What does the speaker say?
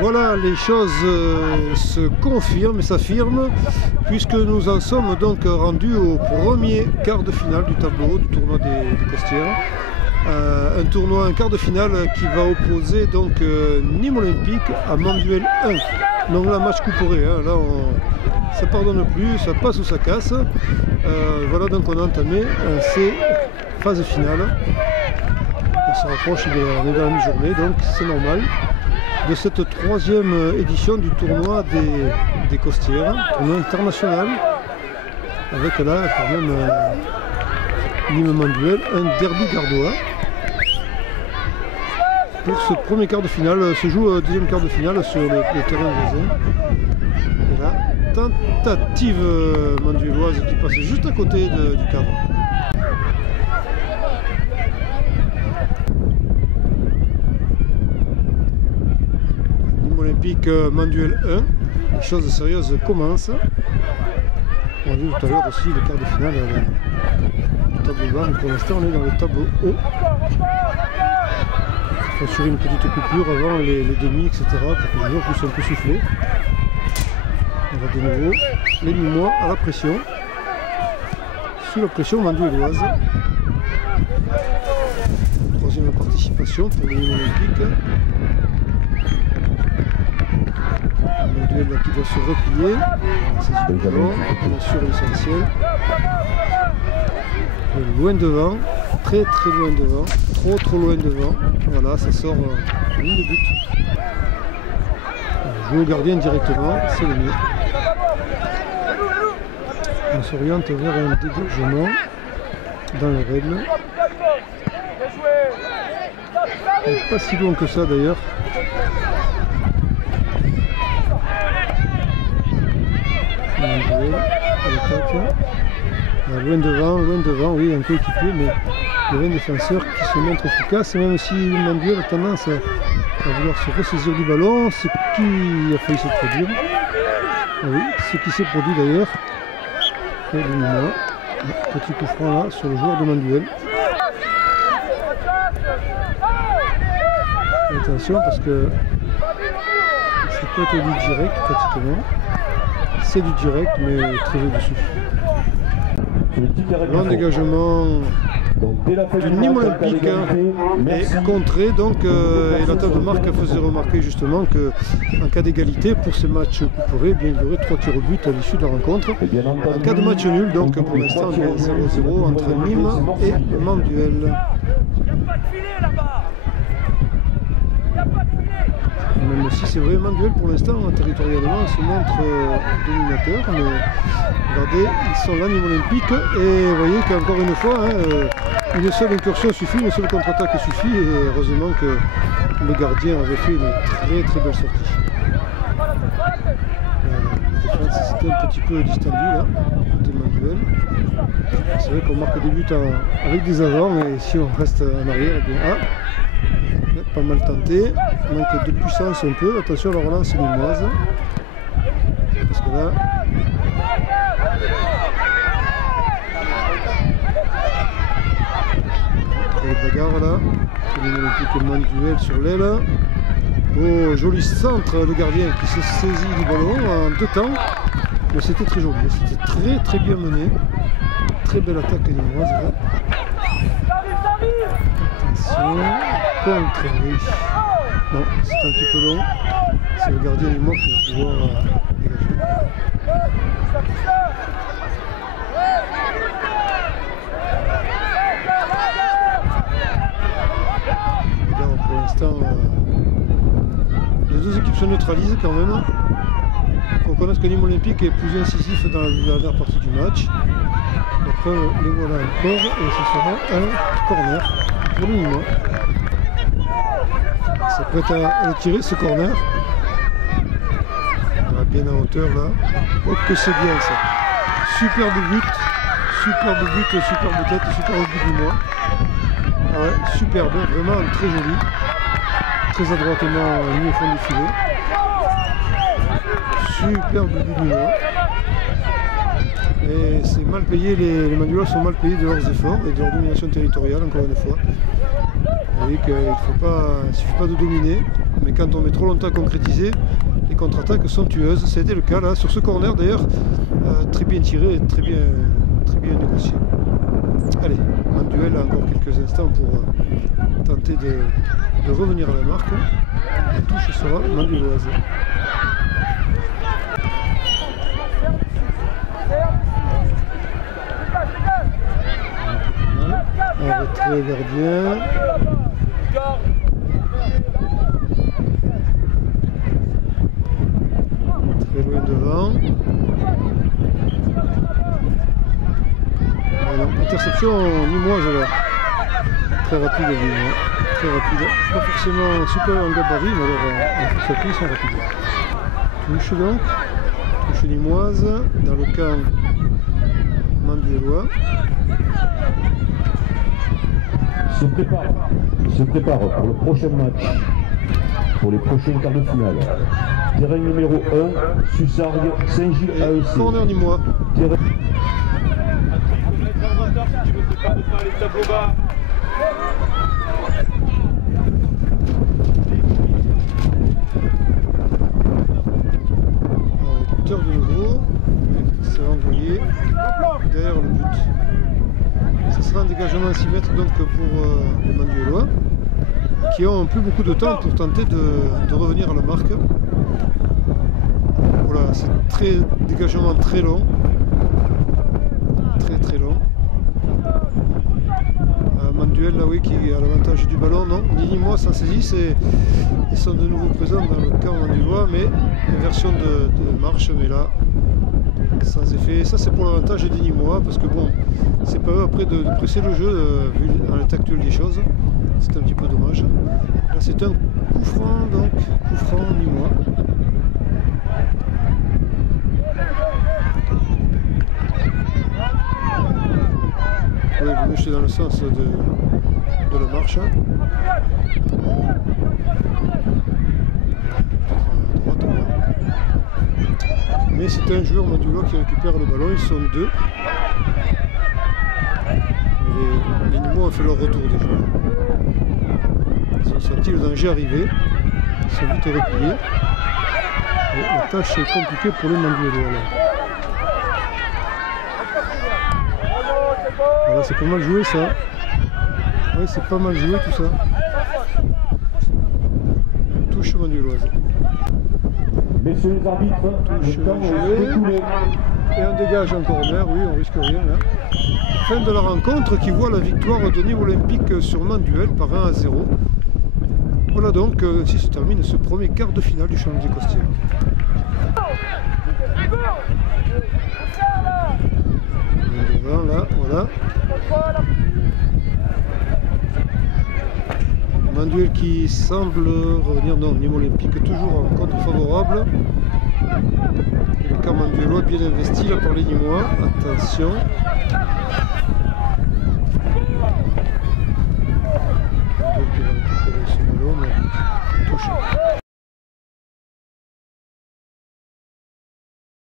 Voilà, les choses se confirment et s'affirment puisque nous en sommes donc rendus au premier quart de finale du tableau du tournoi des Costières. Un tournoi, un quart de finale qui va opposer donc Nîmes Olympique à Manduel 1. Donc là, match couperé, hein, là ça pardonne plus, ça passe ou ça casse. Voilà, donc on a entamé ces phases finales. On se rapproche de la mi-journée, donc c'est normal. De cette troisième édition du tournoi des Costières, tournoi international, avec là quand même Nîmes Manduel, un derby gardois. Pour ce premier quart de finale, se joue deuxième quart de finale sur le terrain voisin. Et là, tentative mandueloise qui passe juste à côté du cadre. Olympique Manduel 1, les choses sérieuses commencent. On a vu tout à l'heure aussi le quart de finale du tableau bas, mais pour l'instant on est dans le tableau haut. Il faut assurer une petite coupure avant les demi, etc. pour que les joueurs puissent un peu souffler. On va de nouveau les Nîmois à la pression. Sous la pression mandueloise. Troisième participation pour les Nîmes Olympiques. Manduel qui doit se replier, bien sûr l'essentiel. Loin devant, très loin devant, trop loin devant. Voilà, ça sort en ligne de but. On joue au gardien directement, c'est le mieux. On s'oriente vers un dégagement dans les règles. Pas si loin que ça d'ailleurs. Loin devant, oui, un peu équipé, mais il y avait un défenseur qui se montre efficace, et même si Manduel a tendance à vouloir se ressaisir du ballon, ce qui a failli se produire. Oui, ce qui s'est produit d'ailleurs. Petit coup franc là sur le joueur de Manduel. Attention parce que c'est pas été du direct pratiquement. C'est du direct mais très au-dessus. Long dégagement du Nîmes Olympique est contré donc et la table de marque faisait remarquer justement qu'en cas d'égalité pour ces matchs couperés, bien, il y aurait 3 tirs au but à l'issue de la rencontre. En cas de match nul, donc pour l'instant il y a 0-0 entre Nîmes et Manduel. Même si c'est vrai, Manduel pour l'instant territorialement se montre dominateur, mais regardez, ils sont là, Nîmes Olympique, et vous voyez qu'encore une fois, hein, une seule incursion suffit, une seule contre-attaque suffit, et heureusement que le gardien avait fait une très belle sortie. La défense c'était un petit peu distendue là, côté Manduel. C'est vrai qu'on marque des buts avec des avants, mais si on reste en arrière, eh bien, pas mal tenté, manque de puissance un peu, attention à la relance nîmoise, parce que là, les bagarres là, Nîmes Olympique Manduel sur l'aile, oh joli centre, le gardien qui se saisit du ballon en 2 temps, mais c'était très joli, c'était très bien mené, très belle attaque nîmoise là. Attention, contre, oui. Non, c'est un petit peu long. C'est le gardien du monde qui va pouvoir dégager. Regarde, pour l'instant, les deux équipes se neutralisent quand même. Il faut connaître que Nîmes Olympique est plus incisif dans la dernière partie du match. Après, les voilà encore et ce sera un corner pour le Nîmes. Ça peut être à le tirer ce corner. On va bien à hauteur là. Oh que c'est bien ça. Superbe but, superbe tête, superbe but du mois. Ah ouais, superbe, vraiment très joli. Très adroitement mis au fond du filet. Superbe but du mois. Et c'est mal payé, les Manduelois sont mal payés de leurs efforts et de leur domination territoriale encore une fois. Vous voyez qu'il ne suffit pas de dominer, mais quand on met trop longtemps à concrétiser, les contre-attaques sont tueuses. Ça a été le cas là, sur ce corner d'ailleurs, très bien tiré et très bien négocié. Allez, Manduel a encore quelques instants pour tenter de revenir à la marque. La touche sera mandueloise. Un retrait gardien. Très loin devant. Interception limoise là. Très rapide évidemment. Très rapide. Pas forcément super en gabarit, mais alors en force à pied ils sont rapides. Touche donc. Touche limoise dans le camp manduelois. Se prépare pour le prochain match, pour les prochains quarts de finale. Terrain numéro 1, Sussargues, Saint-Gilles AEC. Corner nîmois. Hauteur de nouveau, c'est envoyé derrière le but. Ce sera un dégagement à 6 mètres donc pour les Manduelois qui ont plus beaucoup de temps pour tenter de revenir à la marque. Voilà, c'est dégagement très long. Très long. Manduel là oui qui a l'avantage du ballon, non, ni moi s'en saisissent et ils sont de nouveau présents dans le camp manduelois, mais inversion de marche, mais là sans effet. Ça c'est pour l'avantage des Nîmois parce que bon, c'est pas eux après de presser le jeu vu en l'état actuel des choses. C'est un petit peu dommage. Là c'est un coup franc, donc coup franc Nîmois. Oui, vous jetez dans le sens de la marche. Mais c'est un joueur manduelois qui récupère le ballon, ils sont deux. Les Nîmois ont fait leur retour déjà. Ils ont senti le danger arriver. Ils sont vite repliés. Et la tâche est compliquée pour les Manduelois là. Voilà, c'est pas mal joué ça. Oui, c'est pas mal joué tout ça. Touche mandueloise. Messieurs les arbitres, touche joué. Et un dégage en corner, oui, on risque rien là. Fin de la rencontre qui voit la victoire de Nîmes Olympique sur Manduel par 1-0. Voilà donc si se termine ce premier quart de finale du championnat Costières. Devant là, voilà. Manduel qui semble revenir, non, Nîmes Olympique toujours en contre favorable. Et le camp manduelois bien investi là par les Nîmois, attention.